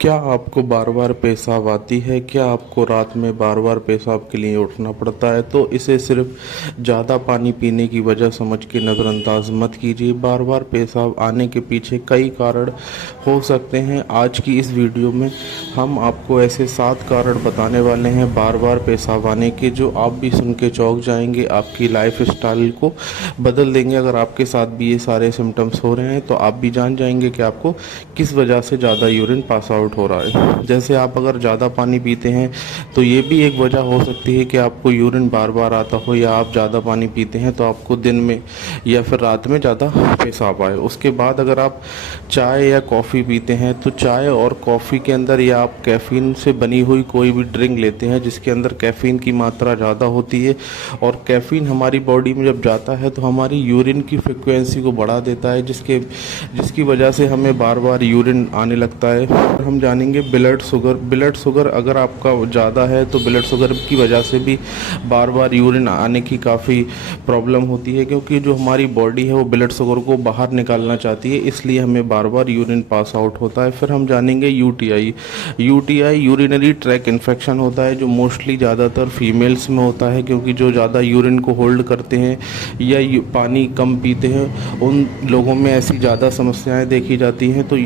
क्या आपको बार-बार पेशाब आती है? क्या आपको रात में बार-बार पेशाब के लिए उठना पड़ता है? तो इसे सिर्फ़ ज़्यादा पानी पीने की वजह समझ के नज़रअंदाज मत कीजिए। बार-बार पेशाब आने के पीछे कई कारण हो सकते हैं। आज की इस वीडियो में हम आपको ऐसे 7 कारण बताने वाले हैं बार-बार पेशाब आने के, जो आप भी सुन के चौंक जाएँगे, आपकी लाइफ़स्टाइल को बदल देंगे। अगर आपके साथ भी ये सारे सिम्पटम्स हो रहे हैं तो आप भी जान जाएँगे कि आपको किस वजह से ज़्यादा यूरिन पास आउट हो रहा है। जैसे आप अगर ज़्यादा पानी पीते हैं तो ये भी एक वजह हो सकती है कि आपको यूरिन बार बार आता हो, या आप ज़्यादा पानी पीते हैं तो आपको दिन में या फिर रात में ज़्यादा पेशाब आए। उसके बाद अगर आप चाय या कॉफ़ी पीते हैं तो चाय और कॉफ़ी के अंदर, या आप कैफ़ीन से बनी हुई कोई भी ड्रिंक लेते हैं जिसके अंदर कैफ़ीन की मात्रा ज़्यादा होती है, और कैफ़ीन हमारी बॉडी में जब जाता है तो हमारी यूरिन की फ्रिक्वेंसी को बढ़ा देता है, जिसकी वजह से हमें बार बार यूरिन आने लगता है। और हम जानेंगे ब्लड शुगर अगर आपका ज़्यादा है तो ब्लड शुगर की वजह से भी बार बार यूरिन आने की काफ़ी प्रॉब्लम होती है, क्योंकि जो हमारी बॉडी है वो ब्लड शुगर को बाहर निकालना चाहती है, इसलिए हमें बार बार यूरिन पास आउट होता है। फिर हम जानेंगे यूटीआई यूरिनरी ट्रैक इन्फेक्शन होता है, जो मोस्टली ज़्यादातर फीमेल्स में होता है, क्योंकि जो ज़्यादा यूरिन को होल्ड करते हैं या पानी कम पीते हैं उन लोगों में ऐसी ज़्यादा समस्याएं देखी जाती हैं। तो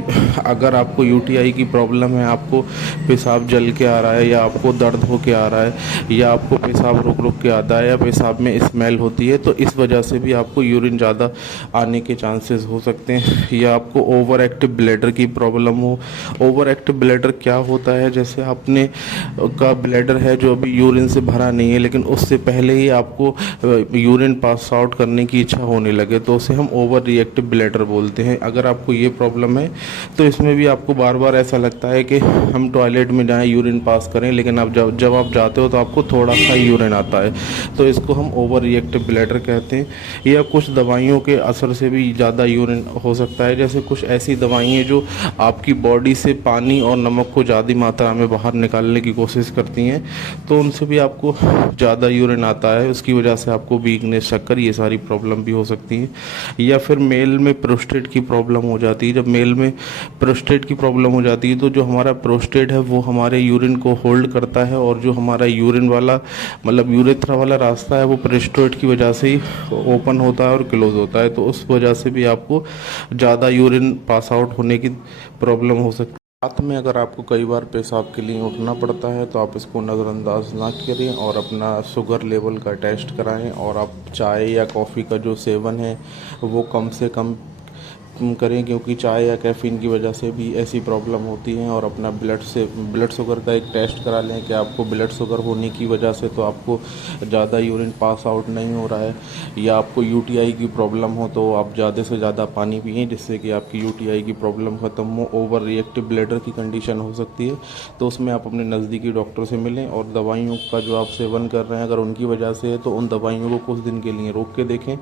अगर आपको यूटीआई की प्रॉब्लम है, आपको पेशाब जल के आ रहा है, या आपको दर्द हो के आ रहा है, या आपको पेशाब रुक रुक के आता है, या पेशाब में स्मेल होती है, तो इस वजह से भी आपको यूरिन ज़्यादा आने के चांसेस हो सकते हैं। या आपको ओवर एक्टिव ब्लैडर की प्रॉब्लम हो। ओवर एक्टिव ब्लैडर क्या होता है? जैसे आपने का ब्लैडर है जो अभी यूरिन से भरा नहीं है, लेकिन उससे पहले ही आपको यूरिन पास आउट करने की इच्छा होने लगे, तो उसे हम ओवर रिएक्टिव ब्लैडर बोलते हैं। अगर आपको ये प्रॉब्लम है तो इसमें भी आपको बार बार ऐसा लगता है कि हम टॉयलेट में जाएं, यूरिन पास करें, लेकिन आप जब आप जाते हो तो आपको थोड़ा सा यूरिन आता है, तो इसको हम ओवर रिएक्टिव ब्लैडर कहते हैं। या कुछ दवाइयों के असर से भी ज़्यादा यूरिन हो सकता है। जैसे कुछ ऐसी दवाइयाँ जो आपकी बॉडी से पानी और नमक को ज़्यादा मात्रा में बाहर निकालने की कोशिश करती हैं, तो उनसे भी आपको ज़्यादा यूरिन आता है, उसकी वजह से आपको वीकनेस, शक्कर, ये सारी प्रॉब्लम भी हो सकती हैं। या फिर मेल में प्रोस्टेट की प्रॉब्लम हो जाती है। जब मेल में प्रोस्टेट की प्रॉब्लम हो जाती है तो जो हमारा प्रोस्टेट है वो हमारे यूरिन को होल्ड करता है, और जो हमारा यूरिन वाला मतलब यूरेथ्रा वाला रास्ता है वो प्रोस्टेट की वजह से ही ओपन होता है और क्लोज होता है, तो उस वजह से भी आपको ज़्यादा यूरिन पास आउट होने की प्रॉब्लम हो सकती है। रात में अगर आपको कई बार पेशाब के लिए उठना पड़ता है तो आप इसको नज़रअंदाज ना करें और अपना शुगर लेवल का टेस्ट कराएं, और आप चाय या कॉफ़ी का जो सेवन है वो कम से कम करें, क्योंकि चाय या कैफ़ीन की वजह से भी ऐसी प्रॉब्लम होती है। और अपना ब्लड शुगर का एक टेस्ट करा लें कि आपको ब्लड शुगर होने की वजह से तो आपको ज़्यादा यूरिन पास आउट नहीं हो रहा है, या आपको यूटीआई की प्रॉब्लम हो तो आप ज़्यादा से ज़्यादा पानी पिएं, जिससे कि आपकी यूटीआई की प्रॉब्लम ख़त्म हो। ओवर रिएक्टिव ब्लैडर की कंडीशन हो सकती है, तो उसमें आप अपने नज़दीकी डॉक्टर से मिलें, और दवाइयों का जो आप सेवन कर रहे हैं अगर उनकी वजह से है तो उन दवाइयों को कुछ दिन के लिए रोक के देखें।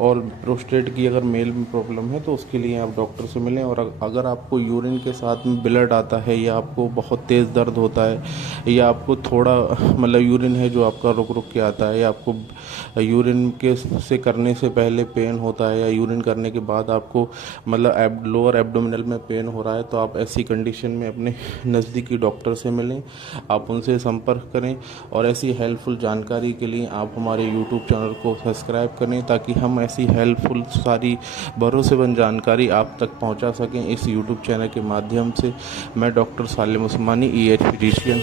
और प्रोस्टेट की अगर मेल में प्रॉब्लम है तो उसके लिए आप डॉक्टर से मिलें। और अगर आपको यूरिन के साथ में ब्लड आता है, या आपको बहुत तेज़ दर्द होता है, या आपको थोड़ा मतलब यूरिन है जो आपका रुक रुक के आता है, या आपको यूरिन के से करने से पहले पेन होता है, या यूरिन करने के बाद आपको मतलब लोअर एब्डोमिनल में पेन हो रहा है, तो आप ऐसी कंडीशन में अपने नज़दीकी डॉक्टर से मिलें, आप उनसे संपर्क करें। और ऐसी हेल्पफुल जानकारी के लिए आप हमारे यूट्यूब चैनल को सब्सक्राइब करें, ताकि हम ऐसी हेल्पफुल सारी भरोसेमंद जानकारी आप तक पहुंचा सकें इस यूट्यूब चैनल के माध्यम से। मैं डॉक्टर सालिम उस्मानी, EH फिजिशियन।